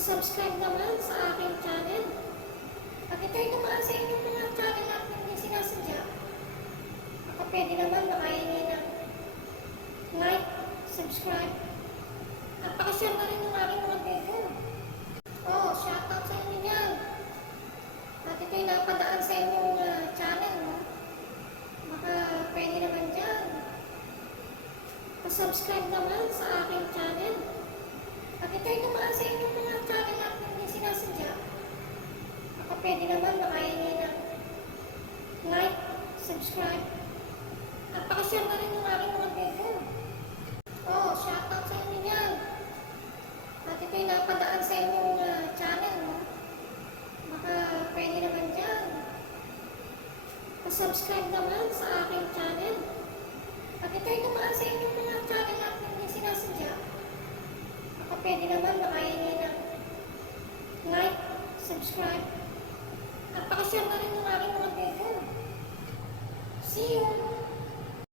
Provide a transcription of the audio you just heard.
Subscribe naman sa aking channel. At ito'y naman sa inyong mga channel at hindi sinasadya. Baka pwede naman makahingi ng like, subscribe, at pakishare na rin yung aking mga video. Oh, shoutout sa inyo yan. At ito'y napadaan sa inyong channel, no? Baka pwede naman dyan. Subscribe naman sa aking channel. At ito'y naman sa inyong mga channel at hindi sinasadya. Baka pwede naman makahingi ng like, subscribe, at pakishare na rin yung aking mga video. Oh, shoutout sa inyo yan. At ito'y napadaan sa inyong channel, no? Baka pwede naman dyan. Subscribe naman sa aking channel. At ito'y naman sa inyong mga channel at hindi sinasadya. Baka pwede naman makahingi ng like, subscribe, at pakishare na rin